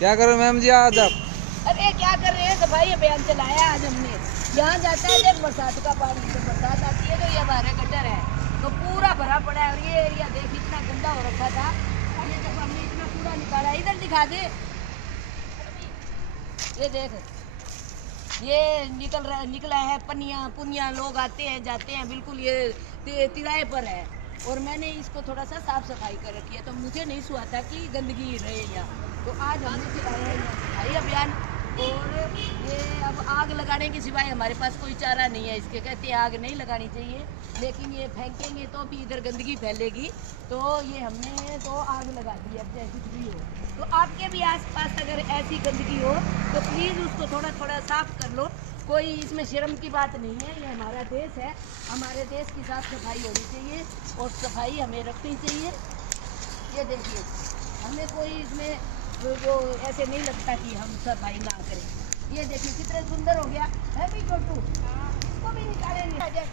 क्या करो मैम जी आज आप? अरे क्या कर रहे हैं, सफाई अभियान चलाया आज हमने। यहाँ जाता है देख बरसात का पानी, तो बरसात आती है तो ये हमारे गटर है तो पूरा भरा पड़ा है। और ये एरिया देख इतना गंदा हो रखा था, ये जब हमने इतना कूड़ा निकाला, इधर दिखा दे, ये देख ये निकला है पनिया पुनिया, लोग आते हैं जाते हैं, बिल्कुल ये तिराए पर है। और मैंने इसको थोड़ा सा साफ सफाई कर रखी है, तो मुझे नहीं सुहा था कि गंदगी रहे यहाँ, तो आज हमने चलाया है सफाई अभियान। और ये अब आग लगाने के सिवाय हमारे पास कोई चारा नहीं है इसके, कहते हैं आग नहीं लगानी चाहिए, लेकिन ये फेंकेंगे तो भी इधर गंदगी फैलेगी, तो ये हमने तो आग लगा दी। अब चाहे कुछ भी हो, तो आपके भी आसपास अगर ऐसी गंदगी हो तो प्लीज़ उसको थोड़ा थोड़ा साफ कर लो। कोई इसमें शर्म की बात नहीं है, ये हमारा देश है, हमारे देश की साफ सफाई होनी चाहिए और सफाई हमें रखनी चाहिए। ये देखिए हमें कोई इसमें जो ऐसे नहीं लगता कि हम सफाई ना करें। ये देखिए कितना सुंदर हो गया है भी छोटू, इसको भी निकालेंगे।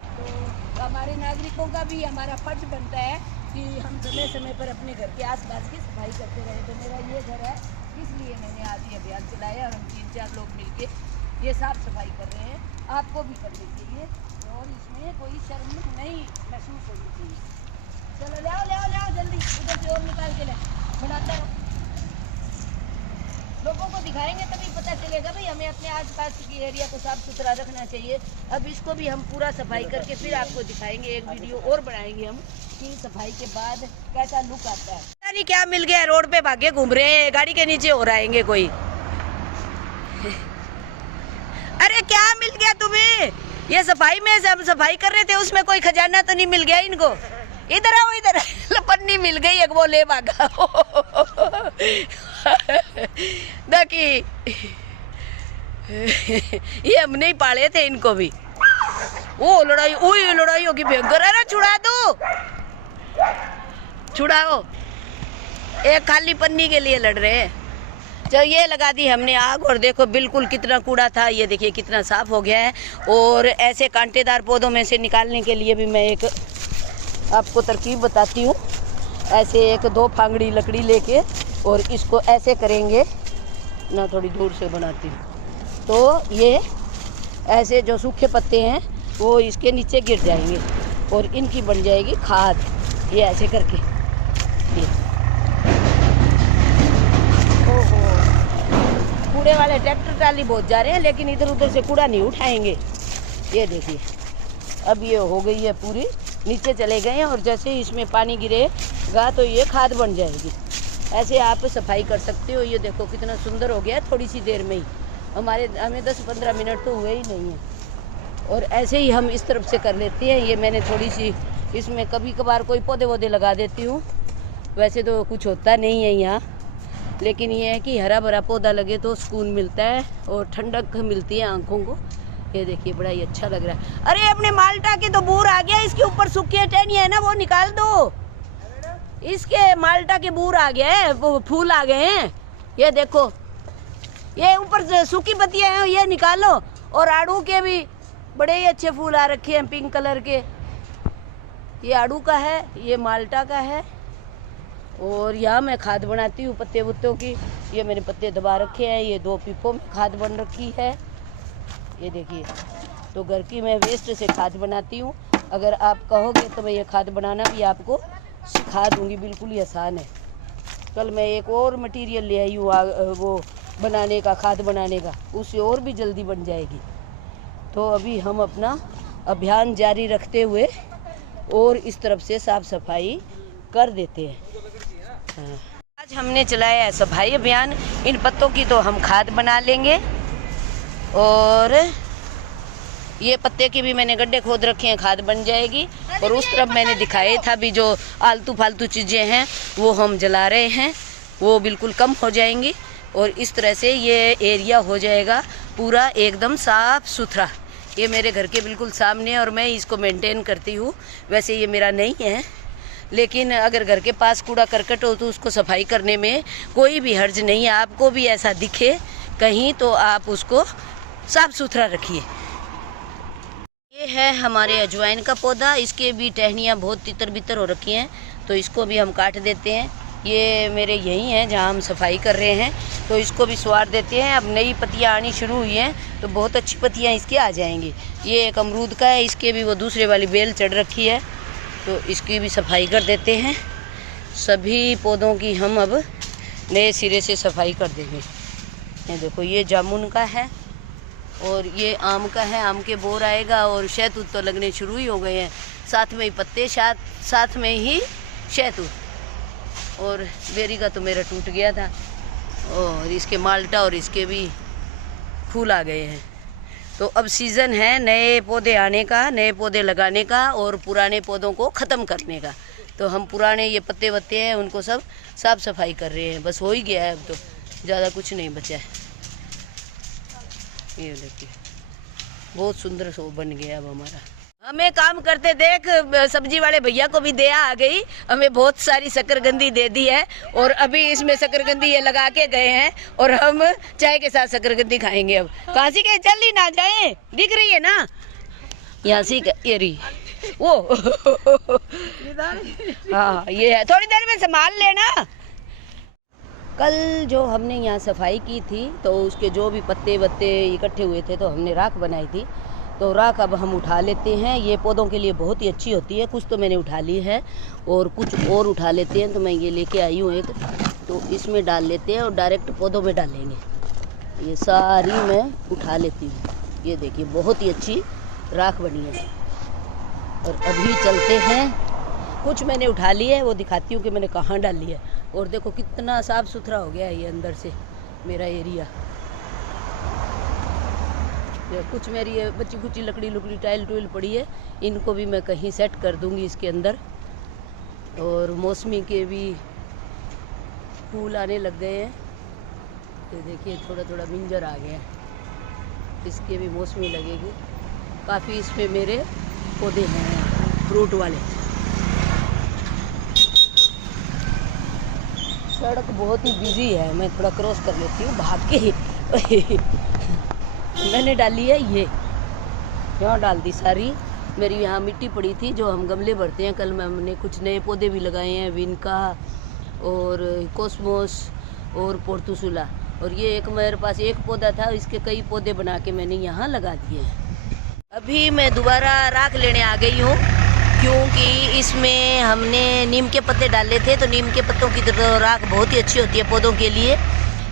तो हमारे नागरिकों का भी हमारा फर्ज बनता है कि हम समय समय पर अपने घर के आसपास की सफाई करते रहे। तो मेरा ये घर है, इसलिए मैंने आज ये अभियान चलाया और हम 3-4 लोग मिलके ये साफ सफाई कर रहे हैं। आपको भी करनी चाहिए और इसमें कोई शर्म नहीं महसूस होनी चाहिए। चलो ले आओ जल्दी, उधर से और निकाल के ले बनाता है। लोगों को दिखाएंगे तभी पता चलेगा भाई हमें अपने आसपास की एरिया को साफ सुथरा रखना चाहिए। अब इसको भी हम पूरा सफाई करके फिर आपको दिखाएंगे, एक वीडियो और बनाएंगे हम कि सफाई के बाद कैसा लुक आता है। पता नहीं क्या मिल गया, रोड पे भागे घूम रहे हैं, गाड़ी के नीचे हो रहेंगे कोई। अरे क्या मिल गया तुम्हें? ये सफाई में हम सफाई कर रहे थे, उसमें कोई खजाना तो नहीं मिल गया इनको? इधर आओ, इधर पन्नी मिल गई, एक वो ले भागा। देखी ये हम नहीं पाले थे इनको भी। ओ लड़ाई होगी भयंकर। अरे छुड़ा दो, छुड़ाओ, एक खाली पन्नी के लिए लड़ रहे हैं। तो ये लगा दी हमने आग और देखो बिल्कुल कितना कूड़ा था, ये देखिए कितना साफ हो गया है। और ऐसे कांटेदार पौधों में से निकालने के लिए भी मैं एक आपको तरकीब बताती हूँ। ऐसे 1-2 फांगड़ी लकड़ी लेके और इसको ऐसे करेंगे ना, थोड़ी दूर से बनाती हूँ, तो ये ऐसे जो सूखे पत्ते हैं वो इसके नीचे गिर जाएंगे और इनकी बन जाएगी खाद। ये ऐसे करके ये ओहो, कूड़े वाले ट्रैक्टर ट्राली बहुत जा रहे हैं, लेकिन इधर उधर से कूड़ा नहीं उठाएंगे। ये देखिए अब ये हो गई है पूरी, नीचे चले गए हैं और जैसे ही इसमें पानी गिरेगा तो ये खाद बन जाएगी। ऐसे आप सफाई कर सकते हो। ये देखो कितना सुंदर हो गया थोड़ी सी देर में ही, हमें 10-15 मिनट तो हुए ही नहीं है। और ऐसे ही हम इस तरफ से कर लेते हैं। ये मैंने थोड़ी सी इसमें कभी कभार कोई पौधे वौधे लगा देती हूँ, वैसे तो कुछ होता नहीं है यहाँ, लेकिन ये है कि हरा भरा पौधा लगे तो सुकून मिलता है और ठंडक मिलती है आँखों को। ये देखिए बड़ा ही अच्छा लग रहा है। अरे अपने माल्टा की तो बूर आ गया, इसके ऊपर सूखी टहनियाँ है ना वो निकाल दो। इसके माल्टा के बूर आ गया है, वो फूल आ गए हैं। ये देखो ये ऊपर से सूखी पत्तियां हैं, ये निकालो। और आड़ू के भी बड़े ही अच्छे फूल आ रखे हैं पिंक कलर के। ये आड़ू का है, ये माल्टा का है। और यहाँ मैं खाद बनाती हूँ पत्ते वत्तों की। ये मैंने पत्ते दबा रखे हैं, ये 2 पीपों में खाद बन रखी है। ये देखिए, तो घर की मैं वेस्ट से खाद बनाती हूँ। अगर आप कहोगे तो मैं ये खाद बनाना भी आपको सिखा दूँगी, बिल्कुल ही आसान है। कल मैं एक और मटेरियल ले आई हूँ वो बनाने का, खाद बनाने का, उससे और भी जल्दी बन जाएगी। तो अभी हम अपना अभियान जारी रखते हुए और इस तरफ से साफ सफाई कर देते हैं। हाँ। आज हमने चलाया है सफाई अभियान। इन पत्तों की तो हम खाद बना लेंगे और ये पत्ते की भी मैंने गड्ढे खोद रखे हैं, खाद बन जाएगी। और उस तरफ मैंने दिखाया था भी जो आलतू फालतू चीज़ें हैं वो हम जला रहे हैं, वो बिल्कुल कम हो जाएंगी और इस तरह से ये एरिया हो जाएगा पूरा एकदम साफ सुथरा। ये मेरे घर के बिल्कुल सामने और मैं इसको मेंटेन करती हूँ। वैसे ये मेरा नहीं है, लेकिन अगर घर के पास कूड़ा करकट हो तो उसको सफाई करने में कोई भी हर्ज नहीं है। आपको भी ऐसा दिखे कहीं तो आप उसको साफ सुथरा रखिए। ये है हमारे अजवाइन का पौधा, इसके भी टहनियाँ बहुत तितर बितर हो रखी हैं, तो इसको भी हम काट देते हैं। ये मेरे यही हैं जहाँ हम सफाई कर रहे हैं, तो इसको भी स्वार देते हैं। अब नई पत्तियाँ आनी शुरू हुई हैं तो बहुत अच्छी पत्तियाँ इसकी आ जाएंगी। ये एक अमरूद का है, इसके भी वो दूसरे वाली बेल चढ़ रखी है, तो इसकी भी सफाई कर देते हैं। सभी पौधों की हम अब नए सिरे से सफाई कर देंगे। ये देखो, ये जामुन का है और ये आम का है। आम के बोर आएगा और शहतूत तो लगने शुरू ही हो गए हैं, साथ में ही पत्ते, साथ में ही शहतूत। और बेरी का तो मेरा टूट गया था, और इसके माल्टा और इसके भी फूल आ गए हैं। तो अब सीज़न है नए पौधे आने का, नए पौधे लगाने का और पुराने पौधों को ख़त्म करने का। तो हम पुराने ये पत्ते वत्ते हैं उनको सब साफ सफाई कर रहे हैं। बस हो ही गया है, अब तो ज़्यादा कुछ नहीं बचा है। ये देखिए, बहुत सुंदर सो बन गया अब हमारा। हमें काम करते देख सब्जी वाले भैया को भी दया आ गई, हमें बहुत सारी शकरकंदी दे दी है और अभी इसमें शकरकंदी ये लगा के गए हैं और हम चाय के साथ शकरकंदी खाएंगे। अब काशी के जल्दी ना जाएं, दिख रही है ना यहाँ से ये रही वो हाँ ये है, थोड़ी देर में संभाल लेना। कल जो हमने यहाँ सफाई की थी तो उसके जो भी पत्ते वत्ते इकट्ठे हुए थे तो हमने राख बनाई थी, तो राख अब हम उठा लेते हैं। ये पौधों के लिए बहुत ही अच्छी होती है। कुछ तो मैंने उठा ली है और कुछ और उठा लेते हैं। तो मैं ये लेके आई हूँ एक, तो इसमें डाल लेते हैं और डायरेक्ट पौधों में डालेंगे। ये सारी मैं उठा लेती हूँ। ये देखिए, बहुत ही अच्छी राख बनी है। और अभी चलते हैं, कुछ मैंने उठा ली है, वो दिखाती हूँ कि मैंने कहाँ डाली है। और देखो कितना साफ़ सुथरा हो गया है ये अंदर से मेरा एरिया। कुछ मेरी बच्ची कुची लकड़ी लुकड़ी टाइल टूल पड़ी है, इनको भी मैं कहीं सेट कर दूंगी इसके अंदर। और मौसमी के भी फूल आने लग गए हैं। तो देखिए थोड़ा थोड़ा मिंजर आ गया, इसके भी मौसमी लगेगी। काफ़ी इसमें मेरे पौधे हैं फ्रूट वाले। सड़क बहुत ही बिजी है, मैं थोड़ा क्रॉस कर लेती हूँ भाग के। मैंने डाली है ये, यहाँ डाल दी सारी। मेरी यहाँ मिट्टी पड़ी थी जो हम गमले भरते हैं। कल हमने कुछ नए पौधे भी लगाए हैं, विनका और कोस्मोस और पोर्तुसुला। और ये एक मेरे पास एक पौधा था, इसके कई पौधे बना के मैंने यहाँ लगा दिए हैं। अभी मैं दोबारा राख लेने आ गई हूँ क्योंकि इसमें हमने नीम के पत्ते डाले थे, तो नीम के पत्तों की तो राख बहुत ही अच्छी होती है पौधों के लिए।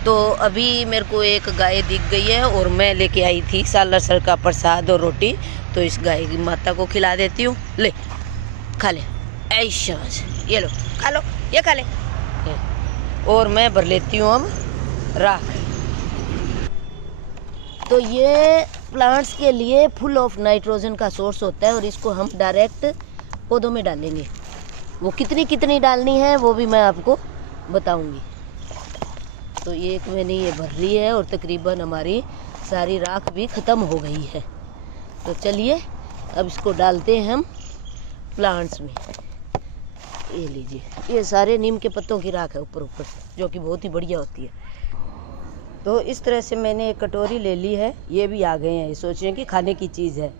तो अभी मेरे को एक गाय दिख गई है और मैं लेके आई थी सालासर का प्रसाद और रोटी, तो इस गाय की माता को खिला देती हूँ। ले खा ले, ऐसा ये लो खा लो, ये खा ले। और मैं भर लेती हूँ अब राख। तो ये प्लांट्स के लिए फुल ऑफ नाइट्रोजन का सोर्स होता है और इसको हम डायरेक्ट पौधों में डालेंगे। वो कितनी डालनी है वो भी मैं आपको बताऊंगी। तो एक मैंने ये भर ली है और तकरीबन हमारी सारी राख भी ख़त्म हो गई है। तो चलिए अब इसको डालते हैं हम प्लांट्स में। ये लीजिए, ये सारे नीम के पत्तों की राख है ऊपर से, जो कि बहुत ही बढ़िया होती है। तो इस तरह से मैंने एक कटोरी ले ली है, ये भी आ गए हैं, ये सोच रहे हैं कि खाने की चीज़ है।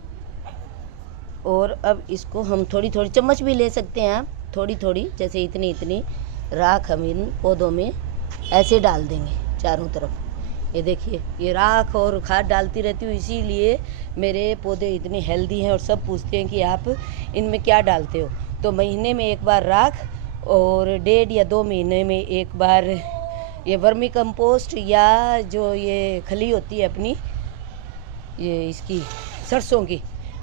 और अब इसको हम थोड़ी थोड़ी चम्मच भी ले सकते हैं आप, थोड़ी थोड़ी, जैसे इतनी राख हम इन पौधों में ऐसे डाल देंगे चारों तरफ। ये देखिए, ये राख और खाद डालती रहती हूँ, इसीलिए मेरे पौधे इतने हेल्दी हैं। और सब पूछते हैं कि आप इनमें क्या डालते हो, तो महीने में एक बार राख और 1.5 या 2 महीने में एक बार ये वर्मी कंपोस्ट या जो ये खली होती है अपनी, ये इसकी सरसों की,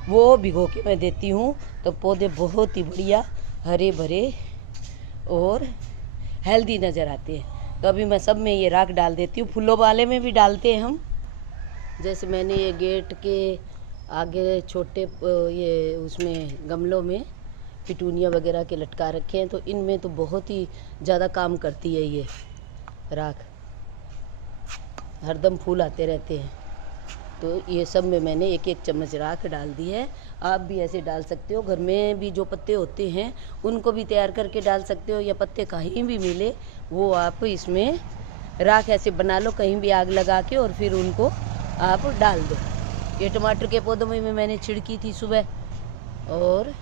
वो भिगो के मैं देती हूँ। तो पौधे बहुत ही बढ़िया हरे भरे और हेल्दी नज़र आते हैं। तो अभी मैं सब में ये राख डाल देती हूँ। फूलों वाले में भी डालते हैं हम, जैसे मैंने ये गेट के आगे छोटे ये उसमें गमलों में पिटूनिया वगैरह के लटका रखे हैं, तो इनमें तो बहुत ही ज़्यादा काम करती है ये राख, हरदम फूल आते रहते हैं। तो ये सब में मैंने एक एक चम्मच राख डाल दी है। आप भी ऐसे डाल सकते हो, घर में भी जो पत्ते होते हैं उनको भी तैयार करके डाल सकते हो, या पत्ते कहीं भी मिले वो आप इसमें राख ऐसे बना लो, कहीं भी आग लगा के, और फिर उनको आप डाल दो। ये टमाटर के पौधों में मैंने छिड़की थी सुबह, और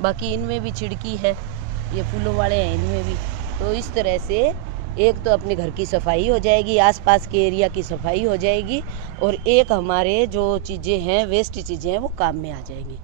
बाकी इनमें भी छिड़की है। ये फूलों वाले हैं इनमें भी। तो इस तरह से एक तो अपने घर की सफाई हो जाएगी, आसपास के एरिया की सफाई हो जाएगी, और एक हमारे जो चीज़ें हैं, वेस्ट चीज़ें हैं, वो काम में आ जाएंगी।